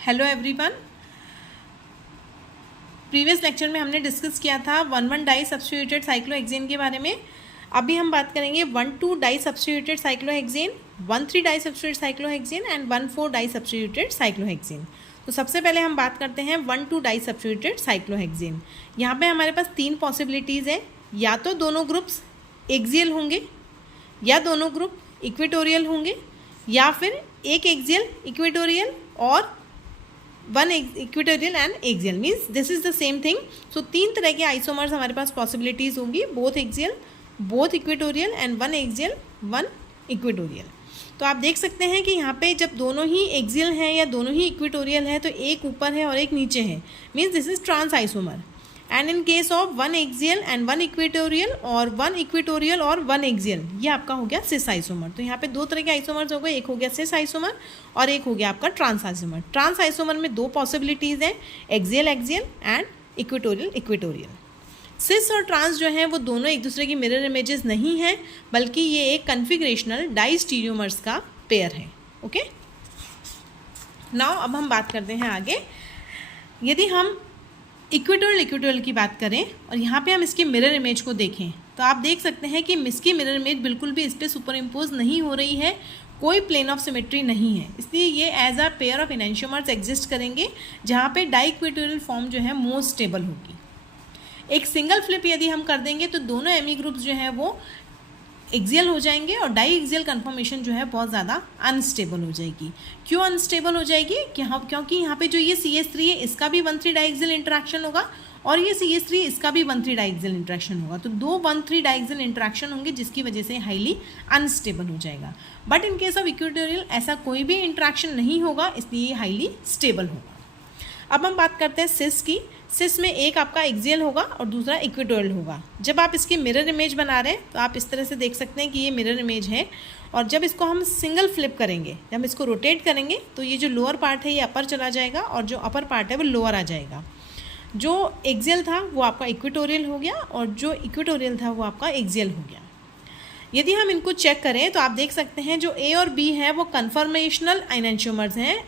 Hello everyone. Previous lecture में हमने discuss किया था 1,1 डाई सब्स्टिट्यूटेड साइक्लोहेक्सेन के बारे में। अभी हम बात करेंगे 1,2 di substituted cyclohexane, 1,3 di substituted cyclohexane and 1,4 di substituted cyclohexane. तो सबसे पहले हम बात करते हैं 1,2 डाई सब्स्टिट्यूटेड साइक्लोहेक्सेन। यहाँ पे हमारे पास तीन पॉसिबिलिटीज़ है, या तो दोनों ग्रुप्स एक्सियल होंगे, या दोनों ग्रुप इक्वेटोरियल होंगे, या फिर एक एक्सियल इक्वेटोरियल और one equatorial and axial, means this is the same thing. So तीन तरह के आइसोमर्स हमारे पास पॉसिबिलिटीज़ होंगी, both axial, both equatorial and one axial one equatorial. तो आप देख सकते हैं कि यहाँ पे जब दोनों ही एक्सियल हैं या दोनों ही इक्वेटोरियल है तो एक ऊपर है और एक नीचे है, means this is trans isomer. And in case of one axial and one equatorial और वन इक्वेटोरियल और वन एक्सियल, ये आपका हो गया सिस आइसोमर। तो यहाँ पे दो तरह के आइसोमर्स हो गए, एक हो गया सिस आइसोमर और एक हो गया आपका ट्रांस आइसोमर। ट्रांस आइसोमर में दो पॉसिबिलिटीज़ हैं, axial axial and equatorial equatorial. Cis और ट्रांस जो हैं वो दोनों एक दूसरे की मिरर इमेजेस नहीं हैं, बल्कि ये एक कन्फिग्रेशनल डाइस्टीरियोमर्स का पेयर है। ओके, नाउ अब हम बात करते हैं आगे। यदि हम इक्वेटोरियल की बात करें और यहाँ पे हम इसकी मिरर इमेज को देखें तो आप देख सकते हैं कि इसकी मिरर इमेज बिल्कुल भी इस पर सुपर इम्पोज नहीं हो रही है, कोई प्लेन ऑफ सिमेट्री नहीं है, इसलिए ये as a pair of enantiomers exist करेंगे, जहाँ पे डाई इक्वेटोरियल फॉर्म जो है मोस्ट स्टेबल होगी। एक सिंगल फ्लिप यदि हम कर देंगे तो दोनों एमी ग्रुप्स जो है वो एक्सियल हो जाएंगे और डाई एक्सियल कन्फर्मेशन जो है बहुत ज़्यादा अनस्टेबल हो जाएगी। क्यों अनस्टेबल हो जाएगी? क्योंकि यहाँ पे जो ये CH3 है इसका भी 1,3 डाई एक्सियल इंटरेक्शन होगा और ये CH3 इसका भी 1,3 डाई एक्सियल इंटरेक्शन होगा। तो दो 1,3 डाई एक्सियल इंटरेक्शन होंगे जिसकी वजह से हाईली अनस्टेबल हो जाएगा। But in case of equatorial ऐसा कोई भी इंटरेक्शन नहीं होगा, इसलिए ये हाईली स्टेबल होगा। अब हम बात करते हैं सिस की। सिस में एक आपका एक्सियल होगा और दूसरा इक्वेटोरियल होगा। जब आप इसकी मिरर इमेज बना रहे हैं तो आप इस तरह से देख सकते हैं कि ये मिरर इमेज है, और जब इसको हम सिंगल फ्लिप करेंगे, जब हम इसको रोटेट करेंगे तो ये जो लोअर पार्ट है ये अपर चला जाएगा और जो अपर पार्ट है वो लोअर आ जाएगा। जो एक्सियल था वो आपका इक्वेटोरियल हो गया और जो इक्वेटोरियल था वो आपका एक्सियल हो गया। यदि हम इनको चेक करें तो आप देख सकते हैं जो A और B है वो कन्फर्मेशनल एनांशियोमर्स हैं।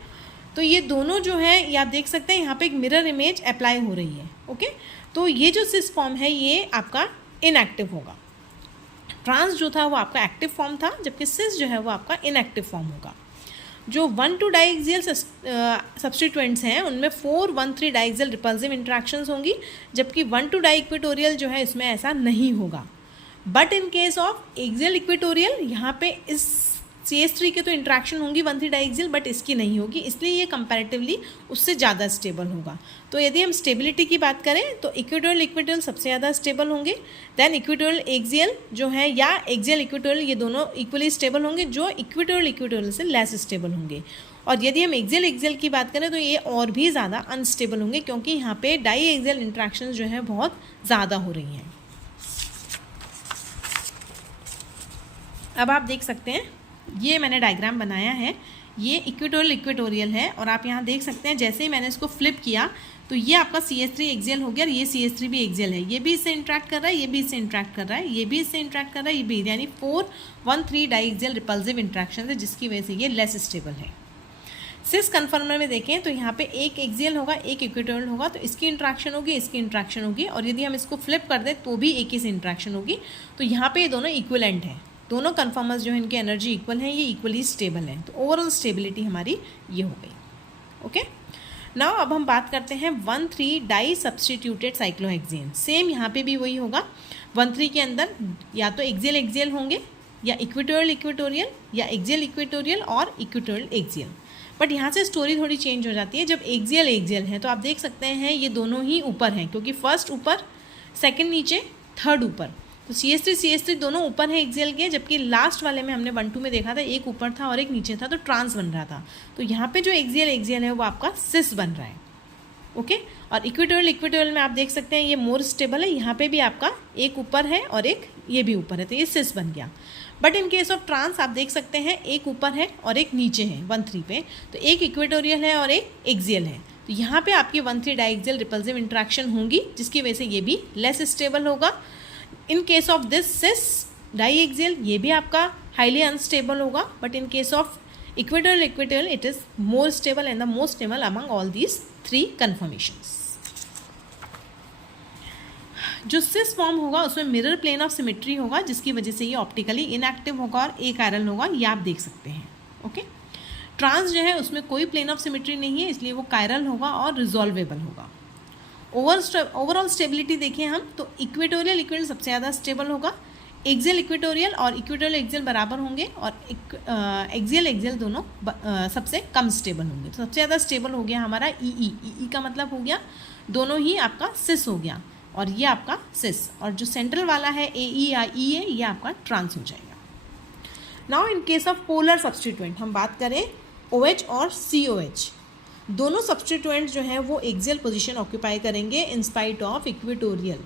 तो ये दोनों जो है ये आप देख सकते हैं यहाँ पे एक मिरर इमेज अप्लाई हो रही है। ओके, तो ये जो सिस फॉर्म है ये आपका इनएक्टिव होगा। ट्रांस जो था वो आपका एक्टिव फॉर्म था, जबकि सिस जो है वो आपका इनएक्टिव फॉर्म होगा। जो 1,2 डाई एक्सियल सब्स्टिट्यूएंट्स हैं उनमें 4,1,3 डाई एक्सियल रिपल्सिव इंट्रैक्शंस होंगी, जबकि 1,2 डाई इक्वेटोरियल जो है इसमें ऐसा नहीं होगा। But in case of axial equatorial यहाँ पे इस CH3 के तो इंट्रैक्शन होंगी 1,3 डाई एक्सियल, बट इसकी नहीं होगी, इसलिए ये कंपैरेटिवली उससे ज़्यादा स्टेबल होगा। तो यदि हम स्टेबिलिटी की बात करें तो इक्वेटोरियल इक्वेटोरियल सबसे ज़्यादा स्टेबल होंगे, देन इक्वेटोरियल एक्सियल जो है या एक्सियल इक्वेटोरियल ये दोनों इक्वली स्टेबल होंगे, जो इक्वेटोरियल इक्वेटोरियल से लेस स्टेबल होंगे। और यदि हम एक्सियल एक्सियल की बात करें तो ये और भी ज़्यादा अनस्टेबल होंगे, क्योंकि यहाँ पे डाई एक्सियल इंट्रैक्शन जो है बहुत ज़्यादा हो रही हैं। अब आप देख सकते हैं ये मैंने डायग्राम बनाया है, ये इक्वेटोरियल है और आप यहाँ देख सकते हैं जैसे ही मैंने इसको फ्लिप किया तो ये आपका CH3 एक्सियल हो गया और ये CH3 भी एक्सियल है, ये भी इससे इंट्रैक्ट कर रहा है, ये भी इससे इंट्रैक्ट कर रहा है, ये भी इससे इंट्रैक्ट कर रहा है, ये भी, यानी 4,1,3 डाई एक्सियल रिपल्सिव इंट्रैक्शन है, जिसकी वजह से ये लेस स्टेबल है। सिस कन्फर्मर में देखें तो यहाँ पे एक एक्सियल होगा एक इक्वेटोरियल होगा, तो इसकी इंट्रैक्शन होगी इसकी इंट्रैक्शन होगी, और यदि हम इसको फ्लिप कर दें तो भी एक ही से इंट्रैक्शन होगी। तो यहाँ पे ये दोनों इक्वलेंट हैं, दोनों कन्फर्मर्स जो है इनकी एनर्जी इक्वल है, ये इक्वली स्टेबल है। तो ओवरऑल स्टेबिलिटी हमारी ये हो गई। ओके, नाउ अब हम बात करते हैं 1,3 डाई सब्स्टिट्यूटेड साइक्लोहेक्सेन। सेम यहाँ पे भी वही होगा, 1,3 के अंदर या तो एक्सियल एक्सियल होंगे या इक्वेटोरियल इक्वेटोरियल या एक्सियल इक्वेटोरियल और इक्वेटोरियल एक्सियल। बट यहाँ से स्टोरी थोड़ी चेंज हो जाती है। जब एक्सियल एक्सियल है तो आप देख सकते हैं ये दोनों ही ऊपर हैं, क्योंकि फर्स्ट ऊपर, सेकेंड नीचे, थर्ड ऊपर। तो CH3 दोनों ऊपर है एक्सियल के, जबकि लास्ट वाले में हमने 1,2 में देखा था एक ऊपर था और एक नीचे था, तो ट्रांस बन रहा था। तो यहाँ पे जो एक्सियल है वो आपका सिस बन रहा है। ओके, और इक्वेटोरियल में आप देख सकते हैं ये मोर स्टेबल है, यहाँ पे भी आपका एक ऊपर है और एक ये भी ऊपर है, तो ये सिस बन गया। But in case of trans आप देख सकते हैं एक ऊपर है और एक नीचे है 1,3 पे, तो एक इक्वेटोरियल है और एक एक्सियल है। तो यहाँ पे आपकी 1,3 डाई एक्सियल रिपल्सिव इंट्रैक्शन होंगी, जिसकी वजह से ये भी लेस स्टेबल होगा। In case of this cis di axial ये भी आपका हाईली अनस्टेबल होगा, but in case of equatorial equatorial it is more stable and the most stable among all these 3 conformations. जो सिस फॉर्म होगा उसमें mirror plane of symmetry होगा, जिसकी वजह से ये ऑप्टिकली इनएक्टिव होगा और ए कायरल होगा, ये आप देख सकते हैं। ओके, ट्रांस जो है उसमें कोई प्लेन ऑफ सिमेट्री नहीं है, इसलिए वो कायरल होगा और रिजॉल्वेबल होगा। ओवरऑल स्टेबिलिटी देखें हम तो इक्वेटोरियल इक्वेटोरियल सबसे ज़्यादा स्टेबल होगा, एक्सियल इक्वेटोरियल और इक्वेटोरियल एक्सियल बराबर होंगे और एक्सियल एक्सियल दोनों सबसे कम स्टेबल होंगे। तो सबसे ज़्यादा स्टेबल हो गया हमारा ई का मतलब हो गया दोनों ही आपका सिस हो गया और ये आपका सिस, और जो सेंट्रल वाला है ए ई या ई है ये आपका ट्रांस हो जाएगा। Now in case of polar substituent हम बात करें OH और COH, दोनों सब्स्टिट्यूएंट जो है वो एक्सियल पोजीशन ऑक्यूपाई करेंगे इन स्पाइट ऑफ इक्वेटोरियल।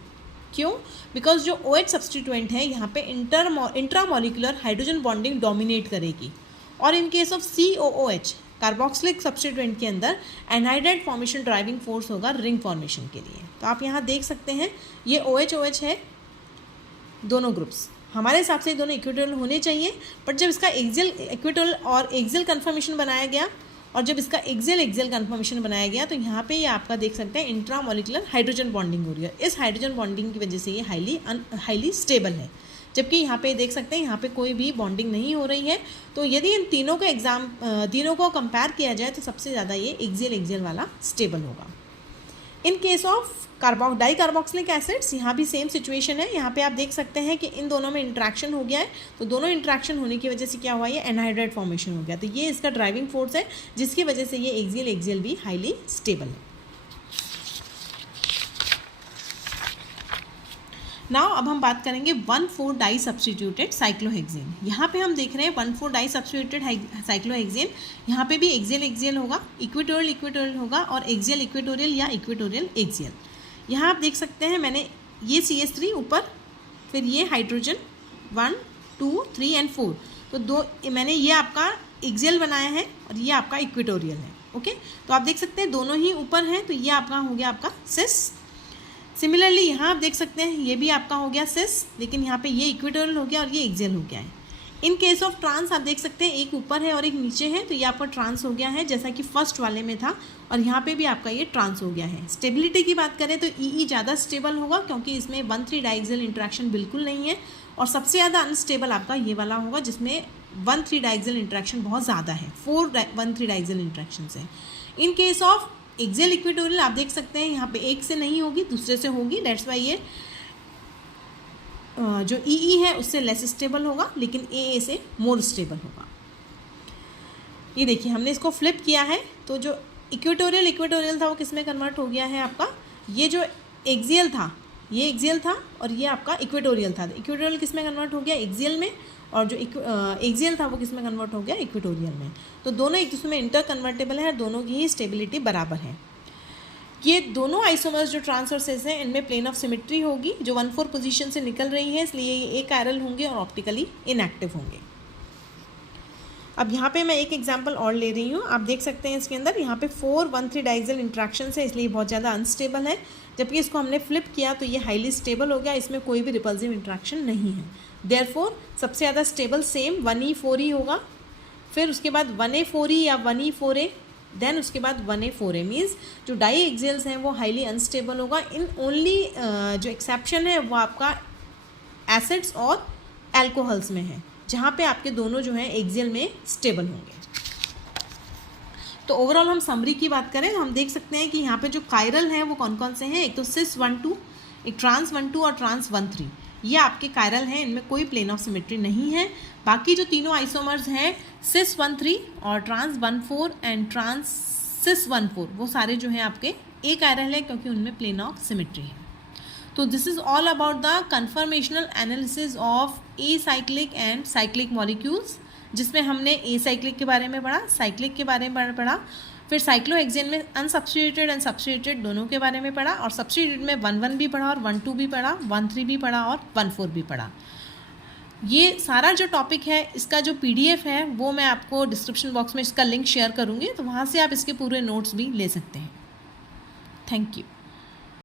क्यों? बिकॉज जो OH सब्स्टिट्यूएंट है यहाँ पे इंट्रामोलिकुलर हाइड्रोजन बॉन्डिंग डोमिनेट करेगी, और इन case of COOH carboxylic substituent के अंदर एनहाइड्राइड फॉर्मेशन ड्राइविंग फोर्स होगा रिंग फॉर्मेशन के लिए। तो आप यहाँ देख सकते हैं ये OH है, दोनों ग्रुप्स हमारे हिसाब से दोनों इक्वेटोरियल होने चाहिए, बट जब इसका एक्सियल इक्वेटोरियल और एक्सियल कन्फर्मेशन बनाया गया और जब इसका एक्सियल कन्फर्मेशन बनाया गया तो यहाँ पे ये आपका देख सकते हैं इंट्रामोलिकुलर हाइड्रोजन बॉन्डिंग हो रही है। इस हाइड्रोजन बॉन्डिंग की वजह से ये हाईली स्टेबल है, जबकि यहाँ पे देख सकते हैं यहाँ पे कोई भी बॉन्डिंग नहीं हो रही है। तो यदि इन तीनों को कंपेयर किया जाए तो सबसे ज़्यादा ये एक्सियल वाला स्टेबल होगा। In case of di carboxylic acids यहाँ भी सेम सिचुएशन है। यहाँ पे आप देख सकते हैं कि इन दोनों में इंट्रैक्शन हो गया है, तो दोनों इंट्रैक्शन होने की वजह से क्या हुआ, ये एनहाइड्राइड फॉर्मेशन हो गया। तो ये इसका ड्राइविंग फोर्स है जिसकी वजह से ये एक्सियल भी हाईली स्टेबल है। नाउ अब हम बात करेंगे 1,4 डाई सब्स्टिट्यूटेड साइक्लोहेक्सेन। यहाँ पे हम देख रहे हैं 1,4 डाई सब्स्टिट्यूटेड साइक्लोहेक्सेन, यहाँ पे भी एक्सियल होगा, इक्वेटोरियल होगा और एक्सियल इक्वेटोरियल या इक्वेटोरियल एक्सियल। यहाँ आप देख सकते हैं मैंने ये CH3 ऊपर, फिर ये हाइड्रोजन 1 2 3 एंड 4, तो मैंने ये आपका एक्सियल बनाया है और ये आपका इक्वेटोरियल है। ओके, तो आप देख सकते हैं दोनों ही ऊपर हैं, तो ये आपका हो गया आपका सिस। सिमिलरली यहाँ आप देख सकते हैं ये भी आपका हो गया सिस, लेकिन यहाँ पे ये इक्वेटोरियल हो गया और ये एक्सियल हो गया है। इन केस ऑफ ट्रांस आप देख सकते हैं एक ऊपर है और एक नीचे है, तो ये आपका ट्रांस हो गया है जैसा कि फर्स्ट वाले में था, और यहाँ पे भी आपका ये ट्रांस हो गया है। स्टेबिलिटी की बात करें तो ई ज़्यादा स्टेबल होगा क्योंकि इसमें 1,3 डाइएक्सियल इंट्रैक्शन बिल्कुल नहीं है, और सबसे ज़्यादा अनस्टेबल आपका ये वाला होगा जिसमें 1,3 डाइएक्सियल इंट्रैक्शन बहुत ज़्यादा है, 1,3 डाइएक्सियल इंट्रैक्शन है। इन केस ऑफ एक्सियल इक्वेटोरियल आप देख सकते हैं यहाँ पे एक से नहीं होगी, दूसरे से होगी, डेट्स वाई ये जो ई है उससे लेस स्टेबल होगा, लेकिन ए से मोर स्टेबल होगा। ये देखिए हमने इसको फ्लिप किया है, तो जो इक्वेटोरियल था वो किस में कन्वर्ट हो गया है आपका, ये जो एक्सियल था ये एक्सियल था और ये आपका इक्वेटोरियल था। इक्वेटोरियल किस में कन्वर्ट हो गया, एक्सियल में, और जो एक्सियल था वो किस में कन्वर्ट हो गया, इक्वेटोरियल में। तो दोनों एक दूसरे में इंटर कन्वर्टेबल है, दोनों की ही स्टेबिलिटी बराबर है। ये दोनों आइसोमर्स जो ट्रांस और सिस हैं इनमें प्लेन ऑफ सिमेट्री होगी जो 1,4 पोजीशन से निकल रही है, इसलिए ये एक कायरल होंगे और ऑप्टिकली इनएक्टिव होंगे। अब यहाँ पे मैं एक एग्जांपल और ले रही हूँ, आप देख सकते हैं इसके अंदर यहाँ पे 4,1,3 डाइएक्सियल इंट्रैक्शन है, इसलिए बहुत ज़्यादा अनस्टेबल है, जबकि इसको हमने फ्लिप किया तो ये हाईली स्टेबल हो गया, इसमें कोई भी रिपल्सिव इंट्रैक्शन नहीं है। देयरफॉर सबसे ज़्यादा स्टेबल सेम 1E4E होगा, फिर उसके बाद 1A4E या 1E4A, देन उसके बाद 1A4A मीन्स जो डाई एक्सियल्स हैं वो हाईली अनस्टेबल होगा। इन ओनली जो एक्सेप्शन है वो आपका एसिड्स और एल्कोहल्स में है, जहाँ पे आपके दोनों जो हैं एक्सियल में स्टेबल होंगे। तो ओवरऑल हम समरी की बात करें तो हम देख सकते हैं कि यहाँ पे जो कायरल हैं वो कौन कौन से हैं, एक तो सिस 1,2, एक ट्रांस 1,2 और ट्रांस 1,3, ये आपके कायरल हैं, इनमें कोई प्लेन ऑफ सिमेट्री नहीं है। बाकी जो तीनों आइसोमर्स हैं सिस 1,3 और ट्रांस 1,4 एंड ट्रांस सिस 1,4, वो सारे जो हैं आपके ए कायरल है क्योंकि उनमें प्लेन ऑफ सिमेट्री है। तो this is all about the conformational analysis of a cyclic and cyclic molecules, जिसमें हमने ए साइक्लिक के बारे में पढ़ा, साइक्लिक के बारे में पढ़ा, फिर साइक्लोहेक्सेन में अनसब्स्टिट्यूटेड एंड सब्स्टिट्यूटेड दोनों के बारे में पढ़ा, और सब्स्टिट्यूटेड में 1,1 भी पढ़ा और 1,2 भी पढ़ा, 1,3 भी पढ़ा और 1,4 भी पढ़ा। ये सारा जो टॉपिक है इसका जो PDF है वो मैं आपको डिस्क्रिप्शन बॉक्स में इसका लिंक शेयर करूँगी, तो वहाँ से आप इसके पूरे नोट्स भी ले सकते हैं। Thank you.